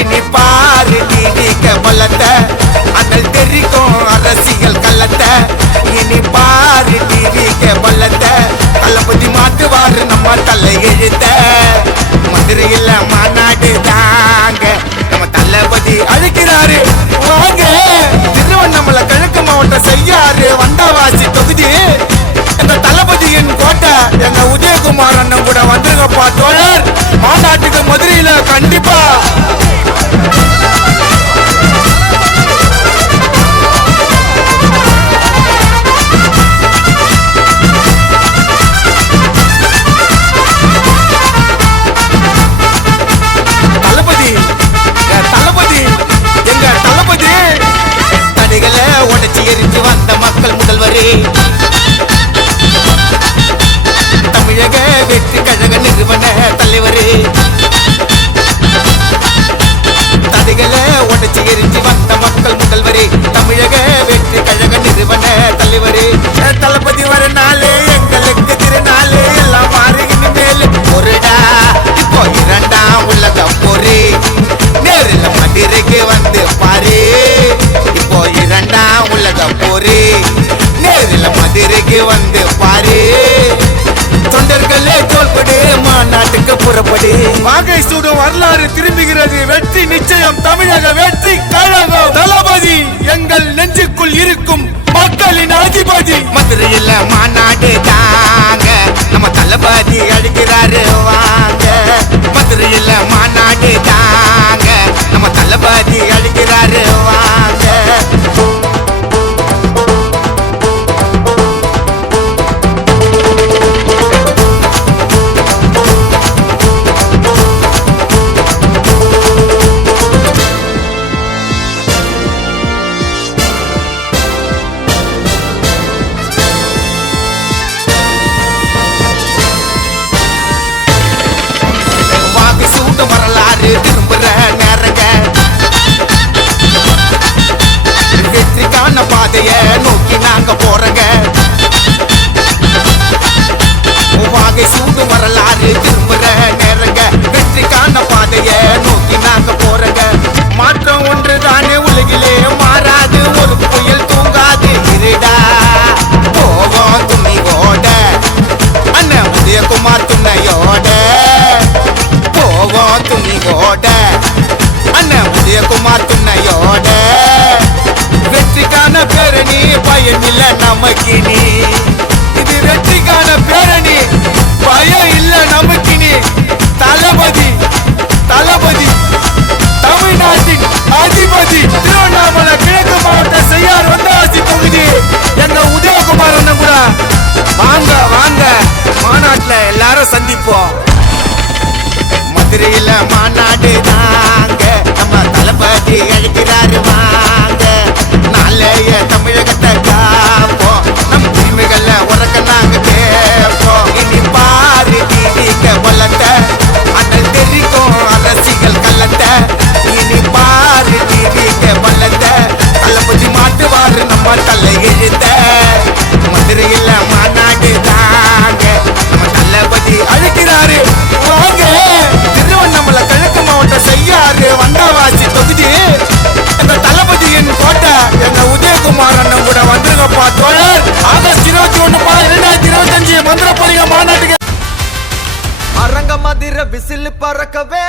இனி பாரு டிவிக்க பலத்தை அனல் தெரிக்கும் அரசியல் கள்ளத்தை இனி பாரு டிவிக்க பலத்தை தளபதி மாட்டுவாரு நம்ம தலை எழுத்த மதுரையில் மாநாடு தாங்க நம்ம தளபதி அழைக்கிறாரு வாங்க திருவண்ணாமலை கிழக்கு மாவட்டம் செய்யாறு வந்தாவாசி தொகுதி எங்க தளபதியின் கோட்டை எங்க உதயகுமார் அண்ணன் கூட வந்துருங்கப்பா தோழர் மாநாட்டுக்கு மதுரையில கண்டிப்பா தளபதி எங்க தளபதி தடைகளை உடைச்சி எரிஞ்சு வந்த மக்கள் முதல்வரே தமிழக வெற்றி கழக நிறுவன தலைவரே தடைகளை உடைச்சி எரிஞ்சு வந்த மக்கள் முதல்வரே தமிழக வெற்றி கழக நிறுவன தலைவரே தளபதி வர நாளே எங்களுக்கு திருநாளே எல்லாம் மாறி இனிமேல் ஒருடா இப்போ இரண்டாம் உலகம் போரே நேரில் மதுரைக்கு வந்து பாரு இப்போ இரண்டாம் உலகம் போரே நேரில் மதுரைக்கு வந்து பாரு தொண்டர்களே தோல்படு மாநாட்டுக்கு புறப்படு வாகை சூடும் வரலாறு திரும்புகிறது வெற்றி நிச்சயம் தமிழக வெற்றி கழகம் தளபதி எங்கள் நெஞ்சுக்குள் இருக்கும் மக்களின் அதிபதி மதுரையில் மாநாடு தாங்க நம்ம தளபதி அழைக்கிறாரு வாங்க மதுரையில் மாநாடு தாங்க நம்ம தளபதி அழைக்கிறாரு வாங்க வரலாறு திரும்புற நேரங்க வெற்றிக்கான பாதைய நோக்கி நாங்க போறங்க வாகை சூடு வரலாறு திரும்புற நேரங்க வெற்றிக்கான பாதைய நோக்கி நாங்க போறங்க மாற்றம் ஒன்றுதானே உலகிலே மாறாது ஒரு புயல் தூங்காது இருடா போவோம் துணிவோட அண்ணன் உதயகுமார் துணையோட போவோம் துணிவோட அண்ணன் உதயகுமார் துணையோட வெற்றிக்கான பேரணி பயமில்ல நமக்கினி இது வெற்றிக்கான பேரணி பயம் இல்ல நமக்கினி தளபதி தமிழ்நாட்டின் அதிபதி திருவண்ணாமலை கிழக்கு மாவட்ட செய்யார் வந்தாசி தொகுதி எங்க உதயகுமார் அண்ணன் கூட வாங்க மாநாட்டுல எல்லாரும் சந்திப்போம் மதுரையில மாநாடு தாங்க நம்ம தளபதி அழைக்கிறாரு வாங்க நாளைய தமிழகத்தை காப்போம் நம் உரிமைகள்ல உறக்க நாங்க கேட்போம் இனி பாரு டிவிக்க பலத்தை அனல் தெரிக்கும் அரசியல் கள்ளத்தை இனி பாரு டிவிக்க பலத்தை தளபதி மாட்டுவாரு நம்ம தலை எழுத்த மதுரையில மாநாடு தாங்க நம்ம தளபதி அழைக்கிறாரு வாங்க திருவண்ணாமலை கிழக்கு மாவட்டம் செய்யாறு வந்தாவாசி தொகுதி எங்க தளபதியின் கோட்டை எங்க உதயகுமார் அண்ணன் கூட வந்துருங்கப்பா தோழர் ஆகஸ்ட் 21 2025 மந்திரப்படிக மாநாட்டுக்கு அரங்க மதிர விசில் பறக்கவே